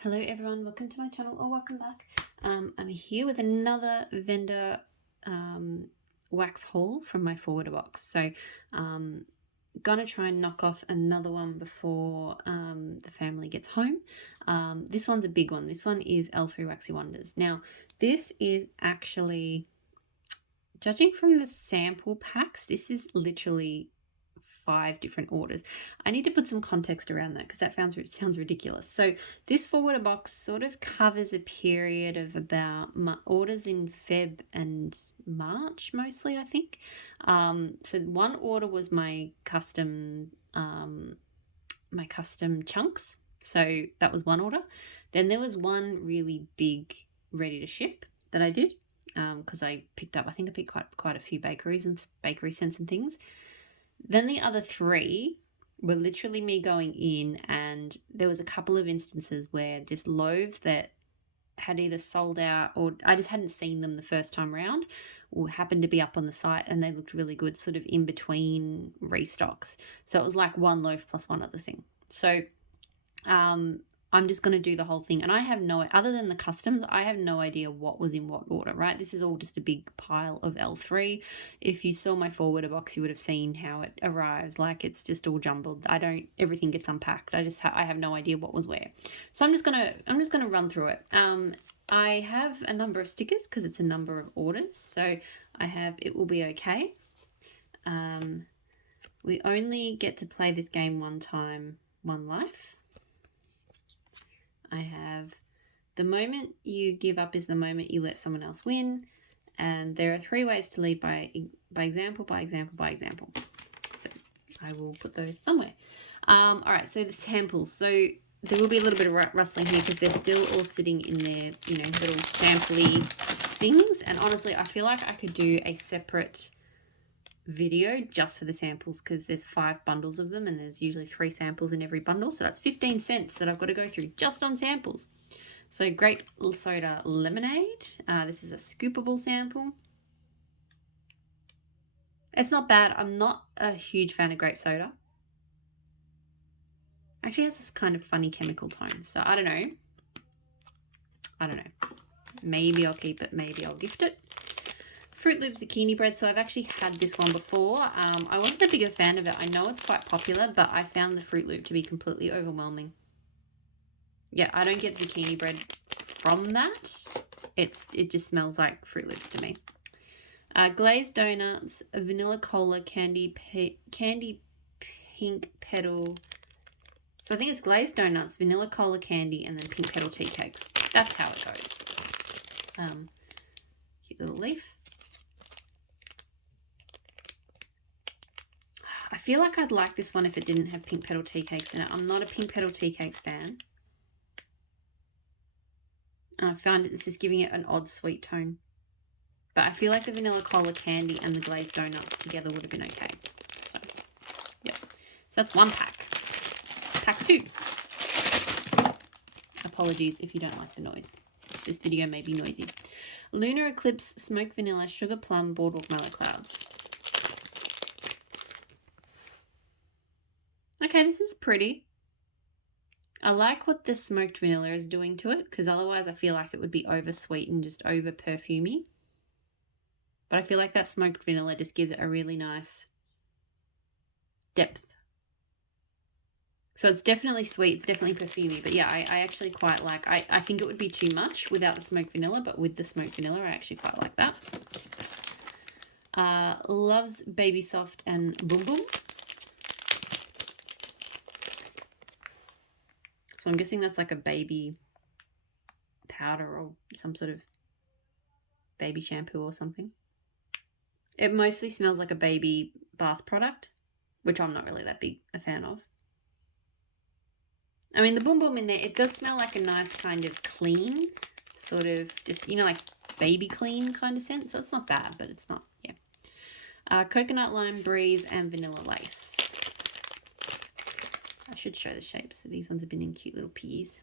Hello everyone, welcome to my channel or welcome back. I'm here with another vendor wax haul from my forwarder box. So gonna try and knock off another one before the family gets home. This one's a big one. This one is L3 Waxy Wonders. Now this is actually, judging from the sample packs, this is literally 5 different orders. I need to put some context around that because that sounds ridiculous. So this forwarder box sort of covers a period of about orders in Feb and March mostly, I think. So one order was my custom chunks. So that was one order. Then there was one really big ready to ship that I did because I picked quite a few bakery scents and things. Then the other 3 were literally me going in, and there was a couple of instances where just loaves that had either sold out or I just hadn't seen them the first time around or happened to be up on the site and they looked really good, sort of in between restocks. So it was like one loaf plus one other thing. So I'm just going to do the whole thing, and I have other than the customs, I have no idea what was in what order, right? This is all just a big pile of L3. If you saw my forwarder box, you would have seen how it arrives. Like, it's just all jumbled. Everything gets unpacked. I have no idea what was where. So I'm just gonna run through it. I have a number of stickers because it's a number of orders. So I have It Will Be Okay. We only get to play this game one time, one life. I have The Moment You Give Up Is the Moment You Let Someone Else Win. And there are 3 ways to lead by example. So I will put those somewhere. All right, so the samples. So there will be a little bit of rustling here because they're still all sitting in their, little sampley things. And honestly, I feel like I could do a separate video just for the samples because there's 5 bundles of them and there's usually 3 samples in every bundle, so that's 15 cents that I've got to go through just on samples. So grape soda lemonade, this is a scoopable sample. It's not bad. I'm not a huge fan of grape soda. Actually has this kind of funny chemical tone, so I don't know, maybe I'll keep it, maybe I'll gift it. Fruit Loop zucchini bread. So I've actually had this one before. I wasn't a bigger fan of it. I know it's quite popular, but I found the Fruit Loop to be completely overwhelming. Yeah, I don't get zucchini bread from that. It just smells like Fruit Loops to me. Glazed donuts, vanilla cola, candy pink petal. So I think it's glazed donuts, vanilla cola candy, and then pink petal tea cakes. That's how it goes. Cute little leaf. I feel like I'd like this one if it didn't have pink petal tea cakes in it. I'm not a pink petal tea cakes fan. And I found this is giving it an odd sweet tone. But I feel like the vanilla cola candy and the glazed donuts together would have been okay. So, yeah. So that's one pack. Pack 2. Apologies if you don't like the noise. This video may be noisy. Lunar Eclipse, Smoked Vanilla, Sugar Plum, Boardwalk Mellow Clouds. Okay, this is pretty. I like what the smoked vanilla is doing to it because otherwise I feel like it would be over sweet and just over perfumey. But I feel like that smoked vanilla just gives it a really nice depth. So it's definitely sweet, it's definitely perfumey. But yeah, I actually quite like, I think it would be too much without the smoked vanilla, but with the smoked vanilla, I actually quite like that. Love's Baby Soft and Boom Boom. So I'm guessing that's like a baby powder or some sort of baby shampoo or something. It mostly smells like a baby bath product, which I'm not really that big a fan of. I mean, the Boom Boom in there, it does smell like a nice kind of clean, sort of just, like baby clean kind of scent. So it's not bad, but it's not, yeah. Coconut Lime Breeze and Vanilla Lace. I should show the shapes. So these ones have been in cute little peas.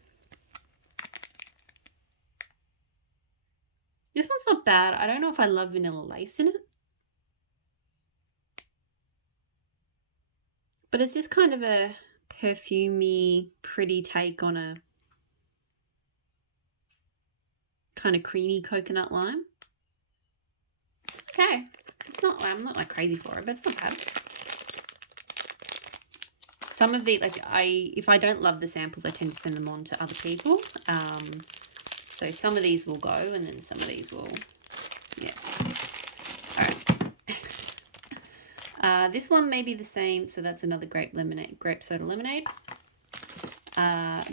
This one's not bad. I don't know if I love Vanilla Lace in it. But it's just kind of a perfumey, pretty take on a kind of creamy coconut lime. Okay, it's not, I'm not like crazy for it, but it's not bad. Some of the, like, if I don't love the samples, I tend to send them on to other people. So some of these will go, and then some of these will, yeah. All right. This one may be the same, so that's another grape soda lemonade.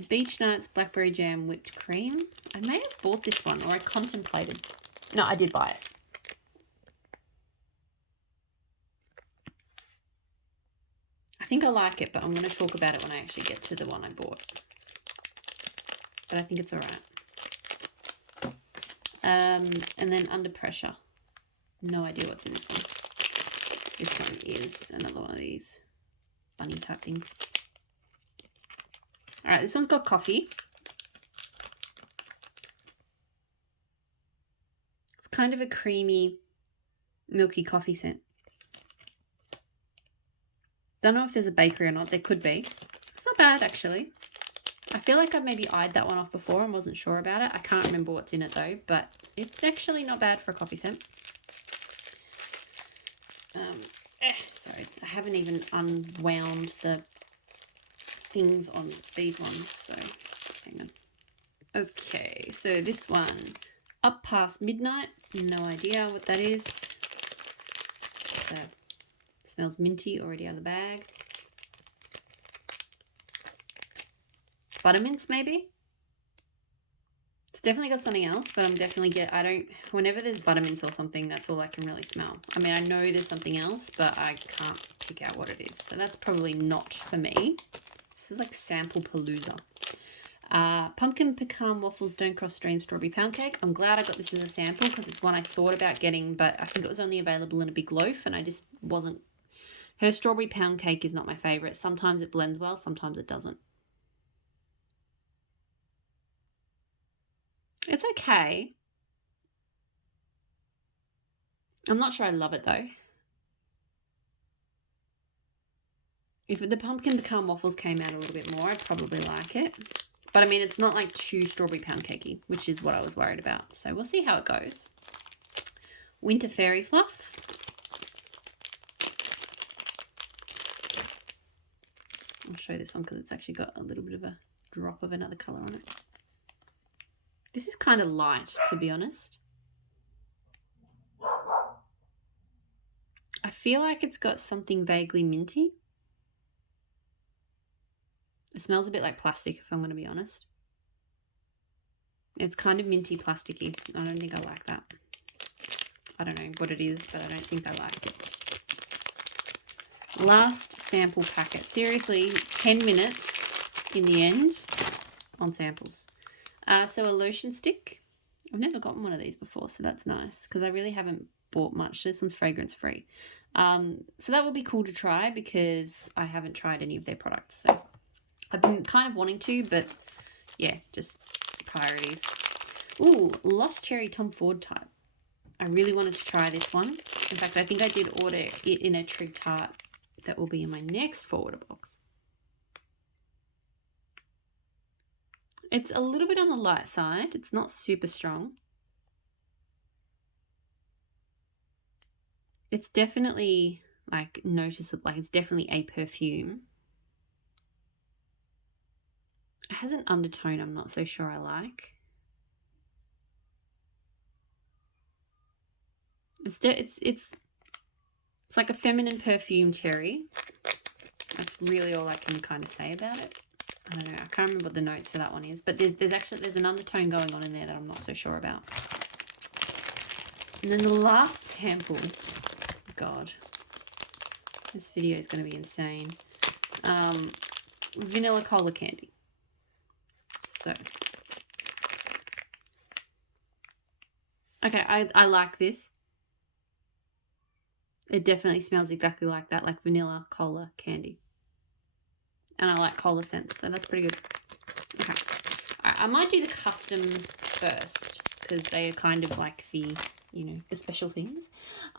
Beach Nuts, blackberry jam, whipped cream. I may have bought this one, or I contemplated. No, I did buy it. I think I like it, but I'm going to talk about it when I actually get to the one I bought. But I think it's all right. And then Under Pressure. No idea what's in this one. This one is another one of these bunny type things. All right, this one's got coffee. It's kind of a creamy, milky coffee scent. Don't know if there's a bakery or not. There could be. It's not bad, actually. I feel like I've maybe eyed that one off before and wasn't sure about it. I can't remember what's in it, though, but it's actually not bad for a coffee scent. Sorry, I haven't even unwound the things on these ones, so hang on. Okay, so this one, Up Past Midnight. No idea what that is. So, smells minty, already out of the bag. Buttermints, maybe? It's definitely got something else, but I'm definitely whenever there's buttermints or something, that's all I can really smell. I mean, I know there's something else, but I can't pick out what it is. So that's probably not for me. This is like Sample Palooza. Pumpkin Pecan Waffles Don't Cross Stream Strawberry Pound Cake. I'm glad I got this as a sample because it's one I thought about getting, but I think it was only available in a big loaf and I just wasn't. Her strawberry pound cake is not my favourite. Sometimes it blends well, sometimes it doesn't. It's okay. I'm not sure I love it though. If the pumpkin pecan waffles came out a little bit more, I'd probably like it. But I mean, it's not like too strawberry pound cakey, which is what I was worried about. So we'll see how it goes. Winter Fairy Fluff. I'll show this one because it's actually got a little bit of a drop of another colour on it. This is kind of light, to be honest. I feel like it's got something vaguely minty. It smells a bit like plastic, if I'm going to be honest. It's kind of minty, plasticky. I don't think I like that. I don't know what it is, but I don't think I like it. Last sample packet. Seriously, 10 minutes in the end on samples. So a lotion stick. I've never gotten one of these before, so that's nice because I really haven't bought much. This one's fragrance free. So that would be cool to try because I haven't tried any of their products. So I've been kind of wanting to, but yeah, just priorities. Ooh, Lost Cherry Tom Ford type. I really wanted to try this one. In fact, I think I did order it in a Trig Tart that will be in my next forwarder box. It's a little bit on the light side. It's not super strong. It's definitely like noticeable, like it's definitely a perfume. It has an undertone I'm not so sure I like. It's like a feminine perfume cherry. That's really all I can kind of say about it. I don't know. I can't remember what the notes for that one is, but there's an undertone going on in there that I'm not so sure about. And then the last sample. God, this video is going to be insane. Vanilla cola candy. So, okay, I like this. It definitely smells exactly like that, like vanilla cola candy. And I like cola scents, so that's pretty good. Okay. All right, I might do the customs first because they are kind of like the the special things.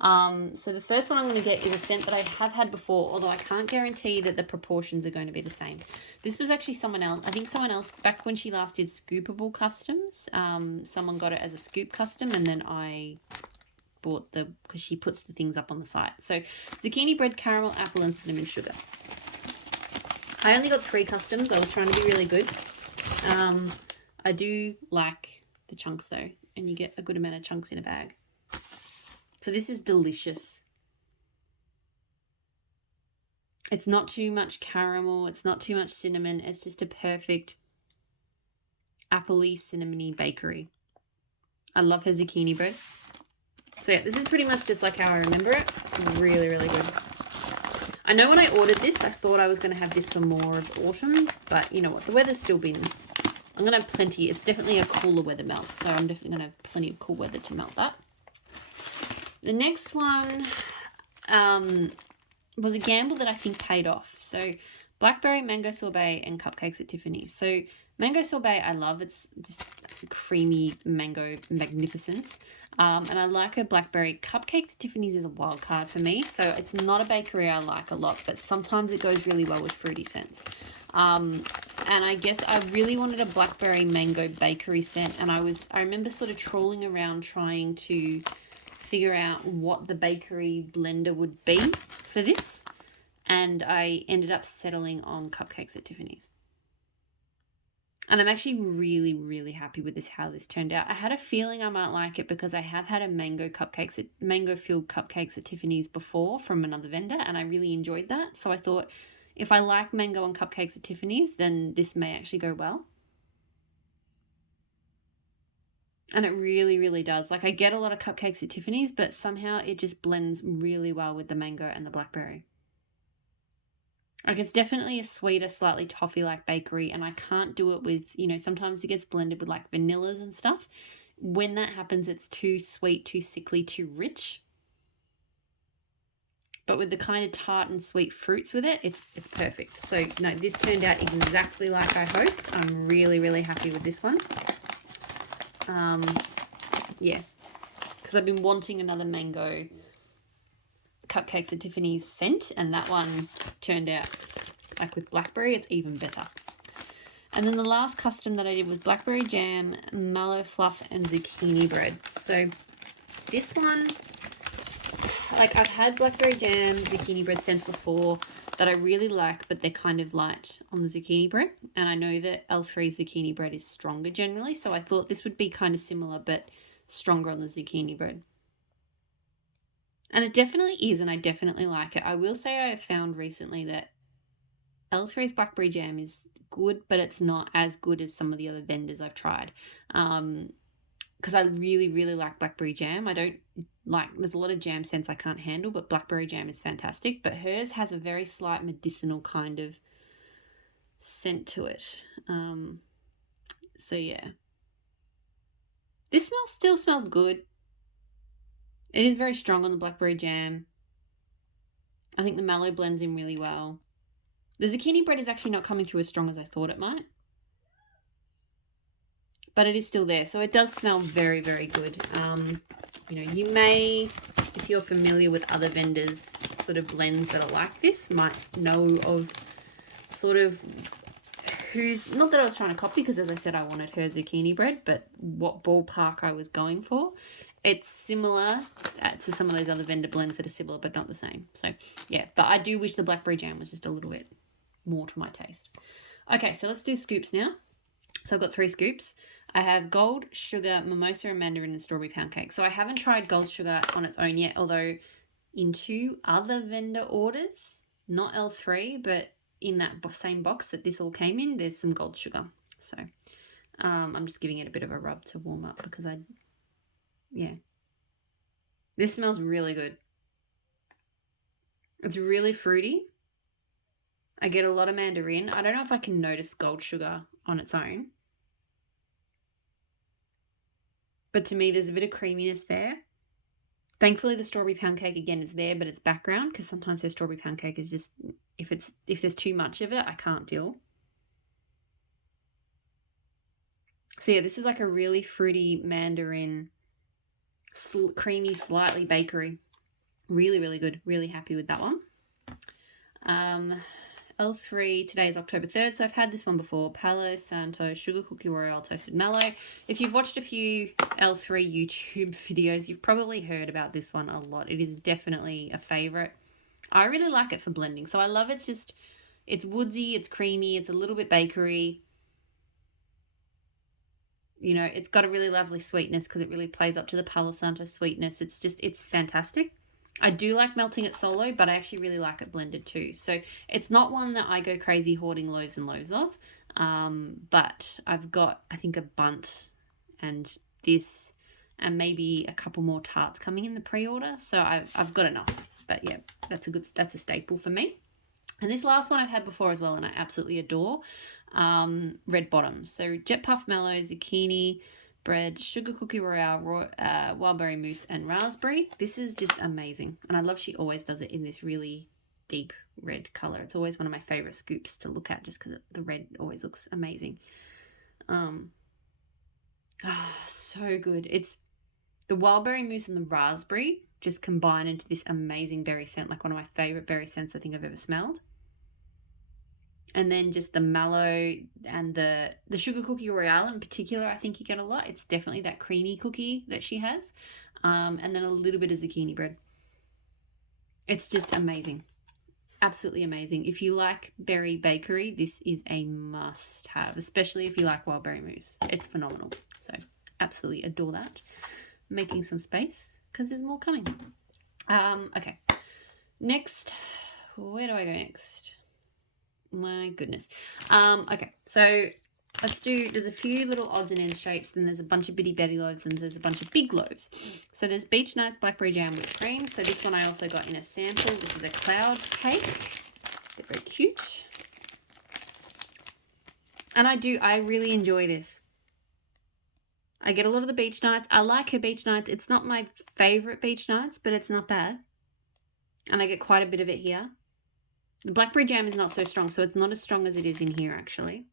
So the first one I'm going to get is a scent that I have had before, although I can't guarantee that the proportions are going to be the same. This was actually someone else. I think someone else, back when she last did scoopable customs, someone got it as a scoop custom, and then I bought because she puts the things up on the site. So zucchini bread, caramel, apple, and cinnamon sugar. I only got 3 customs. I was trying to be really good. I do like the chunks though, and you get a good amount of chunks in a bag. So this is delicious. It's not too much caramel. It's not too much cinnamon. It's just a perfect apple-y, cinnamony bakery. I love her zucchini bread. So yeah, this is pretty much just like how I remember it. Really, really good. I know when I ordered this, I thought I was going to have this for more of autumn, but you know what? The weather's still been... I'm going to have plenty. It's definitely a cooler weather melt, so I'm definitely going to have plenty of cool weather to melt that. The next one was a gamble that I think paid off. So blackberry, mango sorbet, and cupcakes at Tiffany's. So mango sorbet I love. It's just creamy mango magnificence. And I like a blackberry. Cupcakes at Tiffany's is a wild card for me. So it's not a bakery I like a lot, but sometimes it goes really well with fruity scents. And I guess I really wanted a blackberry mango bakery scent. And I remember sort of trawling around trying to figure out what the bakery blender would be for this, and I ended up settling on cupcakes at Tiffany's. And I'm actually really, really happy with how this turned out. I had a feeling I might like it because I have had a mango filled cupcakes at Tiffany's before from another vendor, and I really enjoyed that. So I thought if I like mango and cupcakes at Tiffany's, then this may actually go well. And it really, really does. Like, I get a lot of cupcakes at Tiffany's, but somehow it just blends really well with the mango and the blackberry. Like, it's definitely a sweeter, slightly toffee-like bakery, and I can't do it with, sometimes it gets blended with, like, vanillas and stuff. When that happens, it's too sweet, too sickly, too rich. But with the kind of tart and sweet fruits with it, it's perfect. So, no, this turned out exactly like I hoped. I'm really, really happy with this one. Yeah, because I've been wanting another mango cupcakes at Tiffany's scent, and that one turned out, like with blackberry, it's even better. And then the last custom that I did was blackberry jam, mallow fluff, and zucchini bread. So this one, like, I've had blackberry jam, zucchini bread scents before that I really like, but they're kind of light on the zucchini bread. And I know that L3 zucchini bread is stronger generally, so I thought this would be kind of similar, but stronger on the zucchini bread. And it definitely is, and I definitely like it. I will say I have found recently that L3's blackberry jam is good, but it's not as good as some of the other vendors I've tried. Because I really, really like blackberry jam. I don't like, there's a lot of jam scents I can't handle, but blackberry jam is fantastic. But hers has a very slight medicinal kind of scent to it. So yeah. This still smells good. It is very strong on the blackberry jam. I think the mallow blends in really well. The zucchini bread is actually not coming through as strong as I thought it might. But it is still there. So it does smell very, very good. You may, if you're familiar with other vendors' sort of blends that are like this, might know of sort of who's, not that I was trying to copy, because as I said, I wanted her zucchini bread, but what ballpark I was going for. It's similar to some of those other vendor blends that are similar, but not the same. So, yeah. But I do wish the blackberry jam was just a little bit more to my taste. Okay, so let's do scoops now. So I've got 3 scoops. I have gold, sugar, mimosa, and mandarin, and strawberry pound cake. So I haven't tried gold sugar on its own yet, although in 2 other vendor orders, not L3, but in that same box that this all came in, there's some gold sugar. So I'm just giving it a bit of a rub to warm up because yeah. This smells really good. It's really fruity. I get a lot of mandarin. I don't know if I can notice gold sugar on its own. But to me, there's a bit of creaminess there. Thankfully, the strawberry pound cake, again, is there, but it's background, because sometimes the strawberry pound cake is just, if there's too much of it, I can't deal. So yeah, this is like a really fruity mandarin creamy, slightly bakery. Really, really good. Really happy with that one. L3, today is October 3rd, so I've had this one before. Palo Santo Sugar Cookie Royale Toasted Mallow. If you've watched a few L3 YouTube videos, you've probably heard about this one a lot. It is definitely a favourite. I really like it for blending. So I love it's woodsy, it's creamy, it's a little bit bakery. You know, it's got a really lovely sweetness because it really plays up to the Palo Santo sweetness. It's fantastic. I do like melting it solo, but I actually really like it blended too. So it's not one that I go crazy hoarding loaves and loaves of. But I've got, I think, a bunt and this and maybe a couple more tarts coming in the pre-order. So I've got enough. But yeah, that's a staple for me. And this last one I've had before as well, and I absolutely adore. Red bottoms. So jet puff mallow, zucchini bread, sugar cookie royale, wild berry mousse, and raspberry. This is just amazing, and I love she always does it in this really deep red color. It's always one of my favorite scoops to look at, just because the red always looks amazing. So good. It's the wild berry mousse and the raspberry just combine into this amazing berry scent, like one of my favorite berry scents I think I've ever smelled. And then just the mallow and the sugar cookie royale in particular, I think you get a lot. It's definitely that creamy cookie that she has. And then a little bit of zucchini bread. It's just amazing. Absolutely amazing. If you like berry bakery, this is a must have, especially if you like wild berry mousse. It's phenomenal. So absolutely adore that. Making some space because there's more coming. Okay. Next, where do I go next? My goodness. Okay, so there's a few little odds and ends shapes, then there's a bunch of bitty betty loaves, and there's a bunch of big loaves. So there's Beach Nights Blackberry Jam with cream. So this one I also got in a sample. This is a cloud cake. They're very cute. And I really enjoy this. I get a lot of the Beach Nights. I like her Beach Nights. It's not my favorite Beach Nights, but it's not bad. And I get quite a bit of it here. The blackberry jam is not so strong, so it's not as strong as it is in here, actually.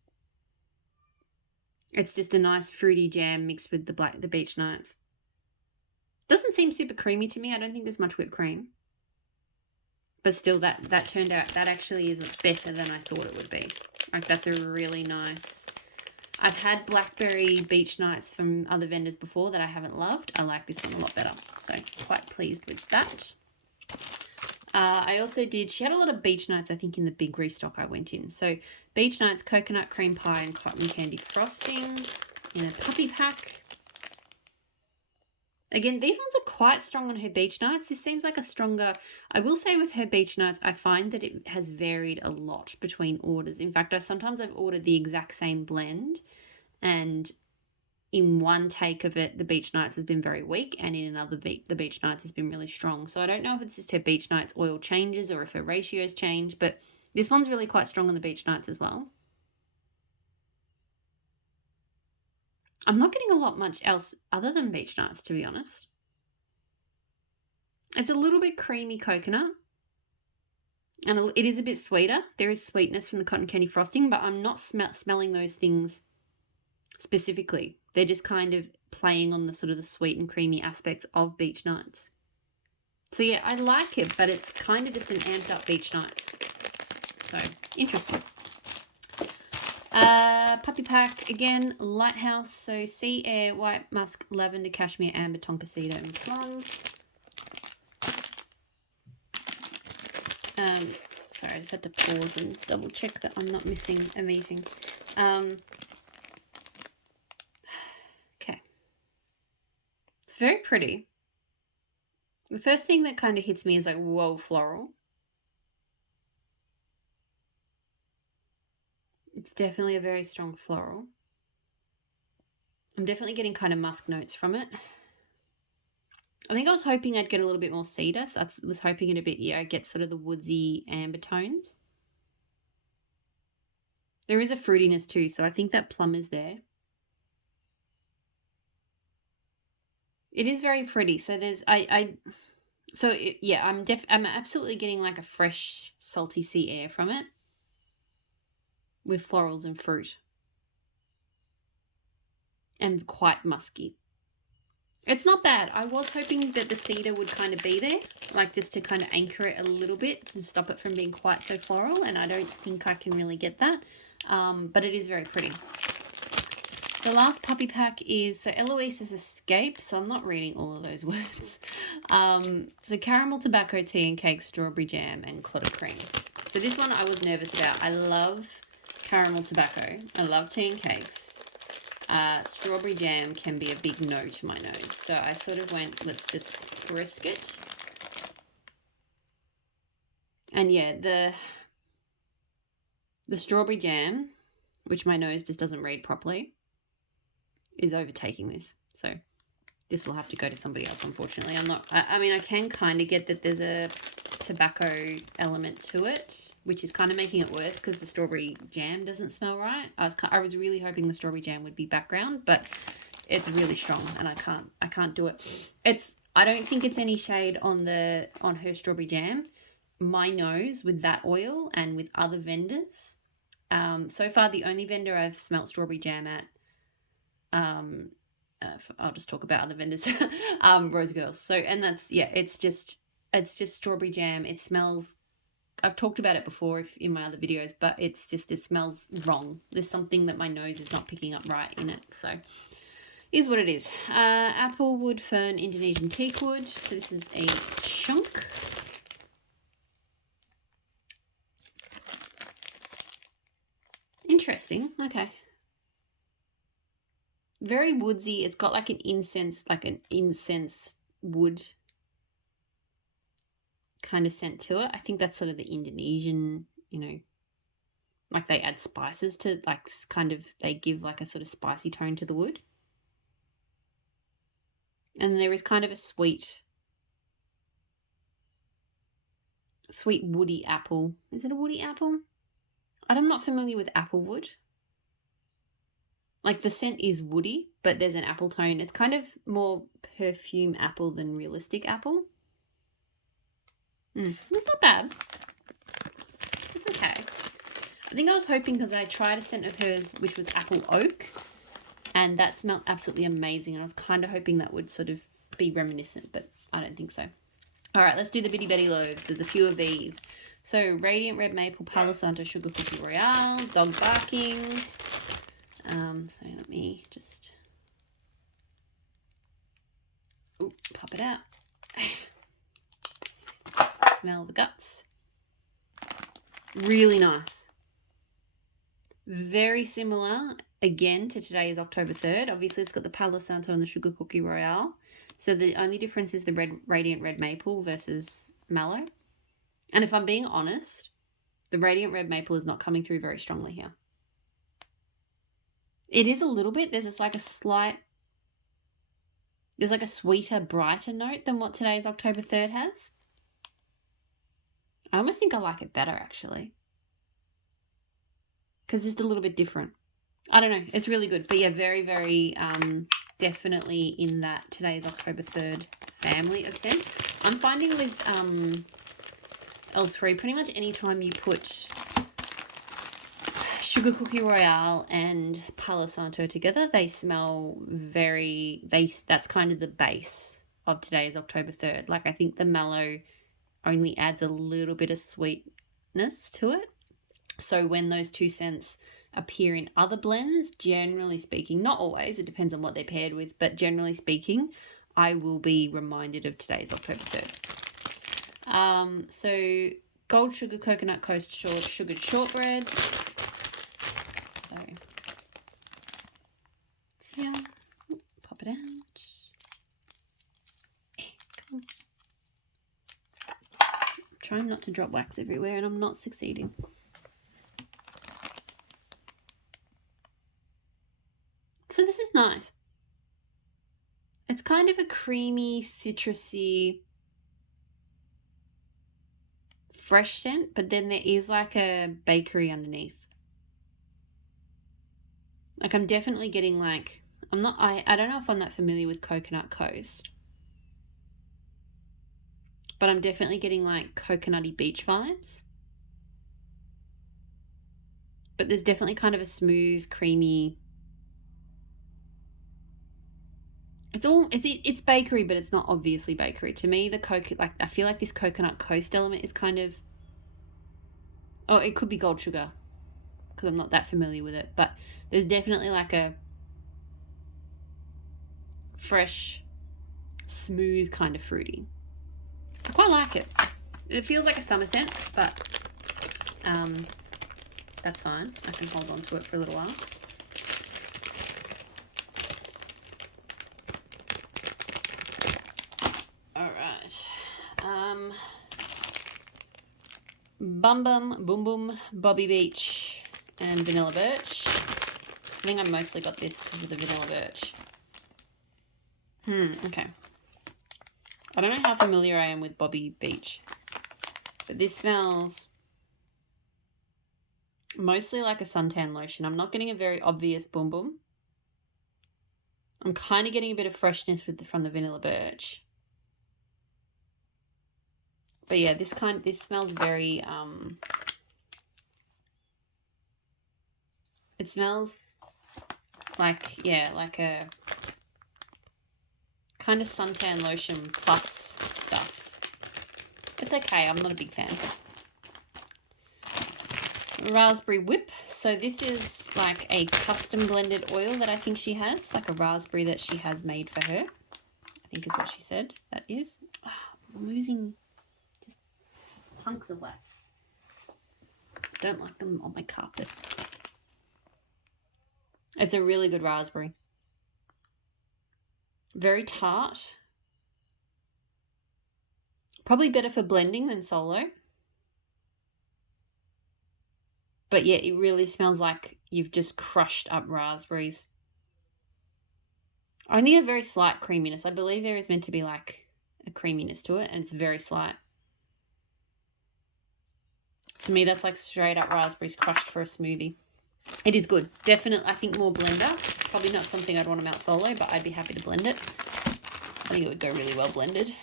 It's just a nice fruity jam mixed with the Beach Nights. Doesn't seem super creamy to me. I don't think there's much whipped cream. But still, that turned out, that actually is better than I thought it would be. Like, that's a really nice... I've had blackberry Beach Nights from other vendors before that I haven't loved. I like this one a lot better, so quite pleased with that. I also she had a lot of Beach Nights, I think, in the big restock I went in. So Beach Nights, coconut cream pie and cotton candy frosting in a puppy pack. Again, these ones are quite strong on her Beach Nights. This seems like a stronger... I will say with her Beach Nights, I find that it has varied a lot between orders. In fact, sometimes I've ordered the exact same blend, and in one take of it, the Beach Nights has been very weak, and in another the Beach Nights has been really strong. So I don't know if it's just her Beach Nights oil changes or if her ratios change, but this one's really quite strong on the Beach Nights as well. I'm not getting a lot much else other than Beach Nights, to be honest. It's a little bit creamy coconut, and it is a bit sweeter. There is sweetness from the cotton candy frosting, but I'm not smelling those things specifically. They're just kind of playing on the sort of the sweet and creamy aspects of Beach Nights. So yeah, I like it, but it's kind of just an amped up Beach Nights. So interesting. Puppy pack again, Lighthouse. So sea air, white musk, lavender, cashmere, amber, tonka cedar, and plum. Sorry, I just had to pause and double check that I'm not missing a meeting. Okay. It's very pretty. The first thing that kind of hits me is like, whoa, floral. It's definitely a very strong floral. I'm definitely getting kind of musk notes from it. I think I was hoping I'd get a little bit more cedar, so I was hoping it'd get sort of the woodsy amber tones. There is a fruitiness too, so I think that plum is there. It is very fruity, so there's I'm absolutely getting like a fresh salty sea air from it with florals and fruit and quite musky. It's not bad. I was hoping that the cedar would kind of be there, like just to kind of anchor it a little bit and stop it from being quite so floral, and I don't think I can really get that, but it is very pretty. The last puppy pack is, so Eloise's Escape, so I'm not reading all of those words. So caramel tobacco tea and cake, strawberry jam, and clotted cream. So this one I was nervous about. I love caramel tobacco. I love tea and cakes. Strawberry jam can be a big no to my nose. So I sort of went, let's just risk it. And yeah, the strawberry jam, which my nose just doesn't read properly, is overtaking this. So this will have to go to somebody else, unfortunately. I mean, I can kind of get that there's a tobacco element to it, which is kind of making it worse because the strawberry jam doesn't smell right. I was really hoping the strawberry jam would be background, but it's really strong and I can't do it. I don't think it's any shade on her strawberry jam. My nose with that oil and with other vendors, so far the only vendor I've smelt strawberry jam at, I'll just talk about other vendors, Rose Girls. So, and that's, yeah, it's just strawberry jam. It smells, I've talked about it before in my other videos, but it smells wrong. There's something that my nose is not picking up right in it. So is what it is. Applewood, fern, Indonesian teakwood. So this is a chunk. Interesting. Okay. Very woodsy. It's got like an incense wood kind of scent to it. I think that's sort of the Indonesian, like they add spices to, like, kind of, they give like a sort of spicy tone to the wood. And there is kind of a sweet woody apple. Is it a woody apple? I'm not familiar with applewood. Like the scent is woody, but there's an apple tone. It's kind of more perfume apple than realistic apple. It's not bad. It's okay. I think I was hoping, because I tried a scent of hers which was apple oak, and that smelled absolutely amazing. And I was kind of hoping that would sort of be reminiscent, but I don't think so. All right, let's do the Bitty Betty loaves. There's a few of these. So Radiant Red Maple, Palo Santo Sugar Cookie Royale, Dog Barking. So let me just pop it out. Smell the guts. Really nice. Very similar, again, to today's October 3rd. Obviously, it's got the Palo Santo and the Sugar Cookie Royale. So the only difference is the Radiant Red Maple versus Mallow. And if I'm being honest, the Radiant Red Maple is not coming through very strongly here. It is a little bit. There's like a sweeter, brighter note than what today's October 3rd has. I almost think I like it better, actually, because it's just a little bit different. I don't know. It's really good. But yeah, very, very definitely in that today's October 3rd family of scents. I'm finding with L3, pretty much any time you put Sugar Cookie Royale and Palo Santo together, they smell that's kind of the base of today's October 3rd. Like, I think the Mallow only adds a little bit of sweetness to it. So when those two scents appear in other blends, generally speaking, not always, it depends on what they're paired with, but generally speaking, I will be reminded of today's October 3rd. So Gold Sugar Coconut Coast Sugared Shortbread. So it's here. Pop it out. Come on. I'm trying not to drop wax everywhere, and I'm not succeeding. So this is nice. It's kind of a creamy, citrusy, fresh scent, but then there is like a bakery underneath. Like, I'm definitely getting like, I don't know if I'm that familiar with Coconut Coast, but I'm definitely getting like coconutty beach vibes. But there's definitely kind of a smooth, creamy It's bakery, but it's not obviously bakery. To me, I feel like this coconut coast element is kind of, oh, it could be gold sugar because I'm not that familiar with it, but there's definitely like a fresh, smooth kind of fruity. I quite like it. It feels like a summer scent, but that's fine. I can hold on to it for a little while. All right. Bum Bum, Boom Boom, Bobby Beach, and Vanilla Birch. I think I mostly got this because of the Vanilla Birch. Okay. I don't know how familiar I am with Bobby Beach, but this smells mostly like a suntan lotion. I'm not getting a very obvious Boom Boom. I'm kind of getting a bit of freshness from the Vanilla Birch. But yeah, this smells very, it smells like a kind of suntan lotion plus stuff. It's okay, I'm not a big fan. Raspberry Whip. So this is like a custom blended oil that I think she has, like a raspberry that she has made for her, I think is what she said that is. Oh, I'm losing just hunks of wax. Don't like them on my carpet. It's a really good raspberry. Very tart. Probably better for blending than solo. But yeah, it really smells like you've just crushed up raspberries. Only a very slight creaminess. I believe there is meant to be like a creaminess to it, and it's very slight. To me, that's like straight up raspberries crushed for a smoothie. It is good. Definitely, I think more blender. Probably not something I'd want to mount solo, but I'd be happy to blend it. I think it would go really well blended.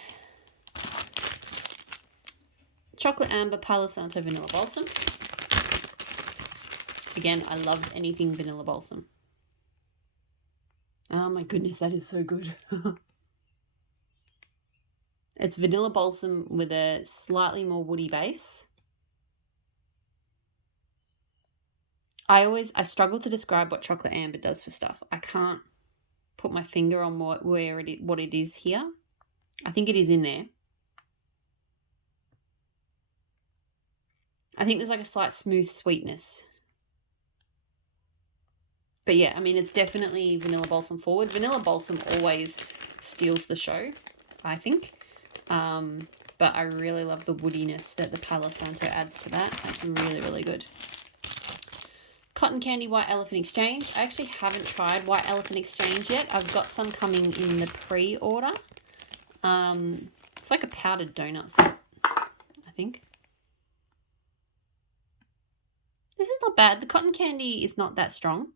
Chocolate Amber Palo Santo Vanilla Balsam. Again, I love anything vanilla balsam. Oh my goodness, that is so good. It's vanilla balsam with a slightly more woody base. I struggle to describe what chocolate amber does for stuff. I can't put my finger on what it is here. I think it is in there. I think there's like a slight smooth sweetness. But yeah, I mean, it's definitely vanilla balsam forward. Vanilla balsam always steals the show, I think. But I really love the woodiness that the Palo Santo adds to that. That's really, really good. Cotton Candy White Elephant Exchange. I actually haven't tried White Elephant Exchange yet. I've got some coming in the pre-order. It's like a powdered donut set, I think. This is not bad. The cotton candy is not that strong.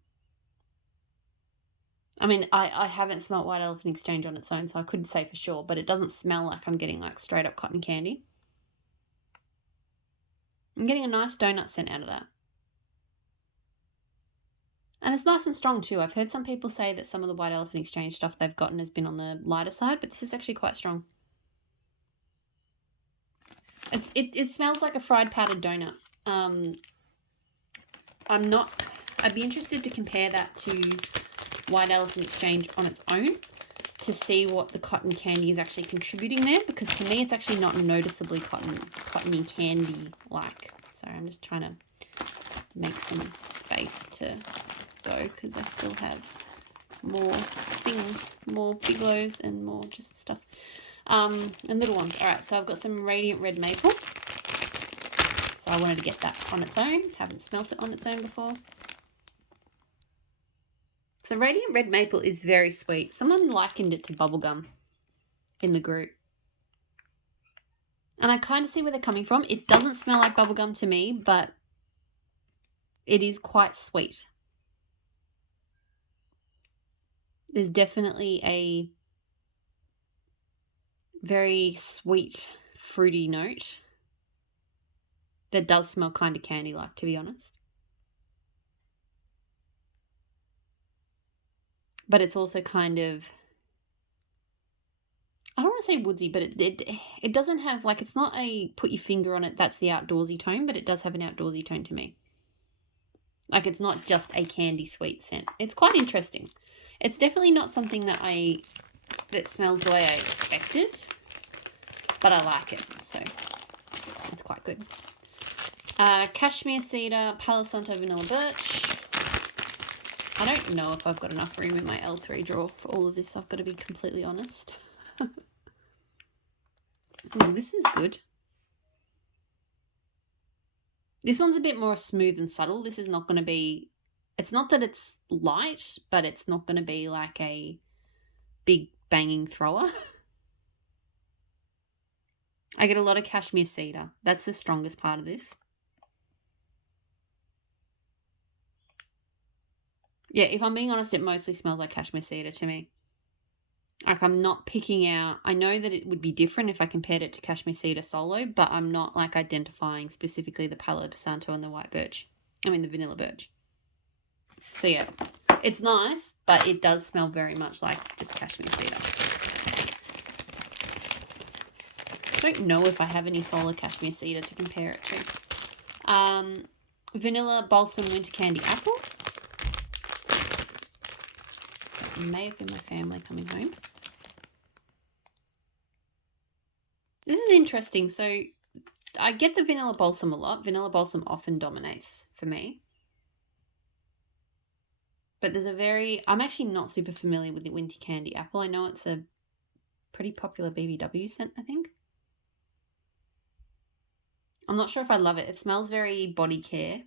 I mean, I haven't smelt White Elephant Exchange on its own, so I couldn't say for sure, but it doesn't smell like I'm getting like straight up cotton candy. I'm getting a nice donut scent out of that. And it's nice and strong too. I've heard some people say that some of the White Elephant Exchange stuff they've gotten has been on the lighter side, but this is actually quite strong. It smells like a fried powdered donut. I'd be interested to compare that to White Elephant Exchange on its own to see what the cotton candy is actually contributing there, because to me it's actually not noticeably cottony candy like. Sorry, I'm just trying to make some space to go because I still have more things, more Biglows and more just stuff. And little ones. Alright, so I've got some Radiant Red Maple. So I wanted to get that on its own. Haven't smelt it on its own before. So Radiant Red Maple is very sweet. Someone likened it to bubblegum in the group. And I kind of see where they're coming from. It doesn't smell like bubblegum to me, but it is quite sweet. There's definitely a very sweet, fruity note that does smell kind of candy-like, to be honest. But it's also kind of want to say woodsy, but it doesn't have, like, it's not a put your finger on it, that's the outdoorsy tone, but it does have an outdoorsy tone to me. Like, it's not just a candy sweet scent. It's quite interesting. It's definitely not something that smells the way I expected, but I like it, so it's quite good. Cashmere Cedar, Palo Santo Vanilla Birch. I don't know if I've got enough room in my L3 drawer for all of this, I've got to be completely honest. Ooh, this is good. This one's a bit more smooth and subtle. This is not going to be, it's not that it's light, but it's not going to be like a big banging thrower. I get a lot of Cashmere Cedar. That's the strongest part of this. Yeah, if I'm being honest, it mostly smells like Cashmere Cedar to me. Like, I'm not picking out, I know that it would be different if I compared it to Cashmere Cedar solo, but I'm not like identifying specifically the Palo Santo and the white birch. I mean the vanilla birch. So yeah, it's nice, but it does smell very much like just Cashmere Cedar. I don't know if I have any solo Cashmere Cedar to compare it to. Vanilla Balsam Winter Candy Apple. It may have been my family coming home. This is interesting. So I get the Vanilla Balsam a lot. Vanilla Balsam often dominates for me. But there's I'm actually not super familiar with the Winter Candy Apple. I know it's a pretty popular BBW scent, I think. I'm not sure if I love it. It smells very body care.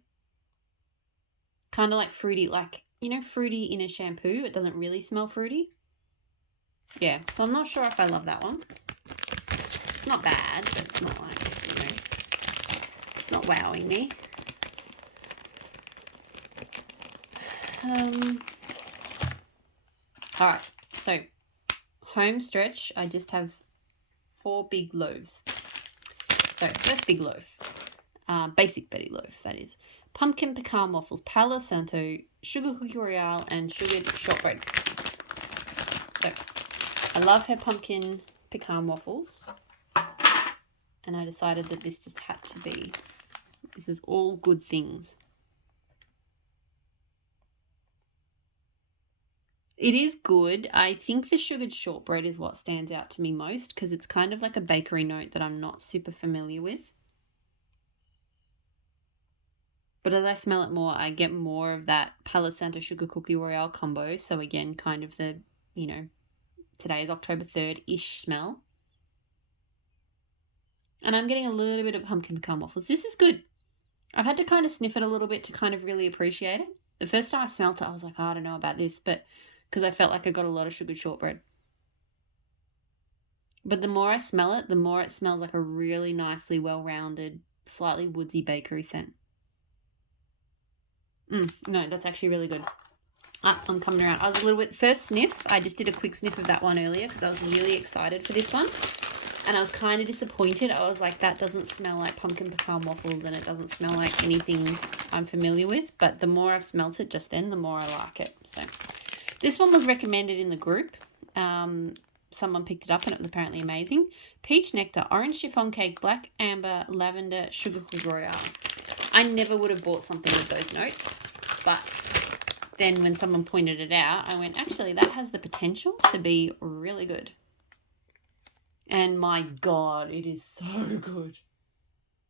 Kind of like fruity, like, you know, fruity in a shampoo. It doesn't really smell fruity. Yeah, so I'm not sure if I love that one. It's not bad, but it's not like, you know, it's not wowing me. All right, so home stretch, I just have 4 big loaves. So first big loaf, basic Betty loaf, that is. Pumpkin pecan waffles, Palo Santo, sugar cookie royale, and sugared shortbread. So I love her pumpkin pecan waffles, and I decided that this just had to be. This is all good things. It is good. I think the sugared shortbread is what stands out to me most because it's kind of like a bakery note that I'm not super familiar with. But as I smell it more, I get more of that Palo Santo Sugar Cookie Royale combo. So again, kind of the, you know, today is October 3rd-ish smell. And I'm getting a little bit of pumpkin pecan waffles. This is good. I've had to kind of sniff it a little bit to kind of really appreciate it. The first time I smelt it, I was like, oh, I don't know about this, but because I felt like I got a lot of sugared shortbread. But the more I smell it, the more it smells like a really nicely well-rounded, slightly woodsy bakery scent. No, that's actually really good. I'm coming around. I was a little bit, first sniff, I just did a quick sniff of that one earlier because I was really excited for this one. And I was kind of disappointed. I was like, that doesn't smell like pumpkin pecan waffles and it doesn't smell like anything I'm familiar with. But the more I've smelt it just then, the more I like it. So this one was recommended in the group. Someone picked it up and it was apparently amazing. Peach nectar, orange chiffon cake, black amber, lavender, sugar cookie royale. I never would have bought something with those notes, but then when someone pointed it out, I went, actually, that has the potential to be really good. And my God, it is so good.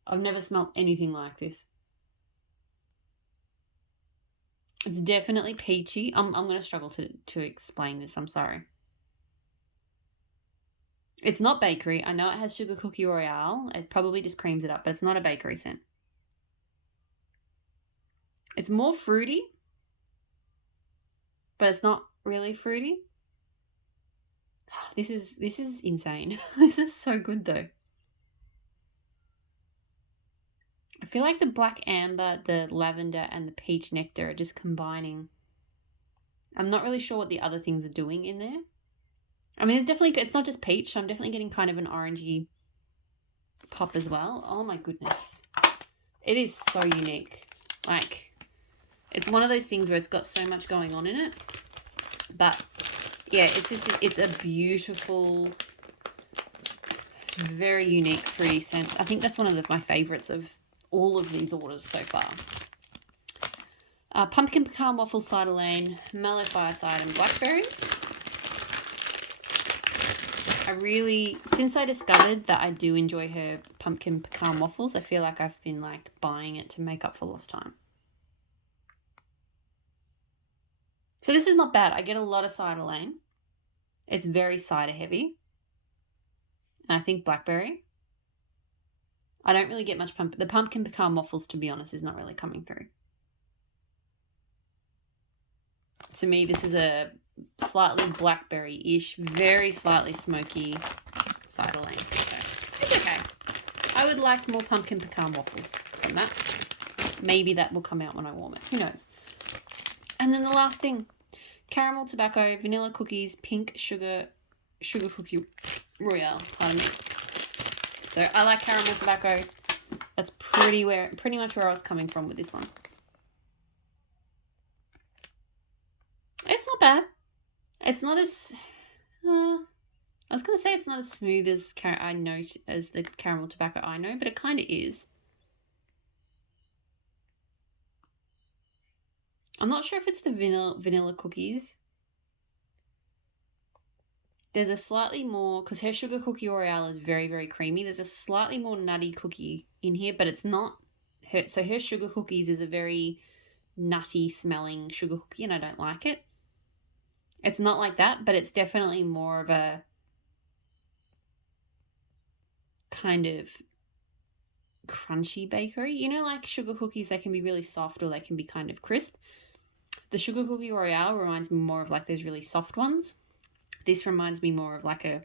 I've never smelled anything like this. It's definitely peachy. I'm going to struggle to explain this. I'm sorry. It's not bakery. I know it has sugar cookie royale. It probably just creams it up, but it's not a bakery scent. It's more fruity, but it's not really fruity. This is insane. This is so good though. I feel like the black amber, the lavender, and the peach nectar are just combining. I'm not really sure what the other things are doing in there. I mean, it's not just peach, so I'm definitely getting kind of an orangey pop as well. Oh my goodness. It is so unique. Like, it's one of those things where it's got so much going on in it. But yeah, it's a beautiful Very unique, fruity scent. I think that's one of my favourites of all of these orders so far. Pumpkin pecan waffle, cider lane, mallow fireside, and blackberries. Since I discovered that I do enjoy her pumpkin pecan waffles, I feel like I've been like buying it to make up for lost time. So this is not bad. I get a lot of cider lane. It's very cider heavy. And I think blackberry. I don't really get much the pumpkin pecan waffles, to be honest, is not really coming through. To me, this is a slightly blackberry-ish, very slightly smoky cider lane. So it's okay. I would like more pumpkin pecan waffles than that. Maybe that will come out when I warm it. Who knows? And then the last thing, caramel tobacco, vanilla cookies, pink sugar cookie royale. Pardon me. So I like caramel tobacco. That's pretty much where I was coming from with this one. It's not bad. It's not as I was gonna say it's not as smooth as the caramel tobacco I know, but it kind of is. I'm not sure if it's the vanilla cookies. There's a slightly more, because her sugar cookie royale is very, very creamy. There's a slightly more nutty cookie in here, but it's not her. So her sugar cookies is a very nutty smelling sugar cookie, and I don't like it. It's not like that, but it's definitely more of a kind of crunchy bakery. You know, like sugar cookies, they can be really soft or they can be kind of crisp. The sugar cookie royale reminds me more of like those really soft ones. This reminds me more of like a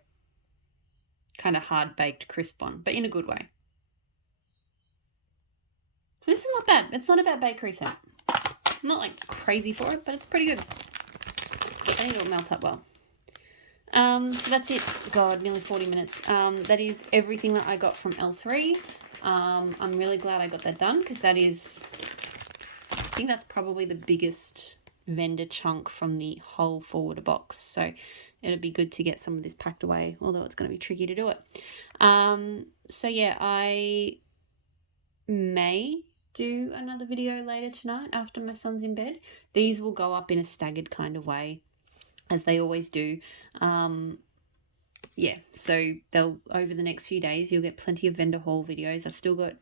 kind of hard-baked crisp one, but in a good way. So this is not bad. It's not a bad bakery scent. I'm not like crazy for it, but it's pretty good. I think it'll melt up well. So that's it. God, nearly 40 minutes. That is everything that I got from L3. I'm really glad I got that done because that is, I think that's probably the biggest vendor chunk from the whole forwarder box. So it'll be good to get some of this packed away, although it's going to be tricky to do it. So yeah, I may do another video later tonight after my son's in bed. These will go up in a staggered kind of way, as they always do. Yeah, so they'll, over the next few days, you'll get plenty of vendor haul videos. I've still got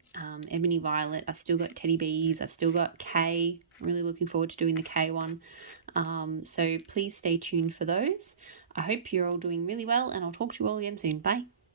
Ebony Violet, I've still got Teddy Bees, I've still got K. I'm really looking forward to doing the K one. So please stay tuned for those. I hope you're all doing really well, and I'll talk to you all again soon. Bye.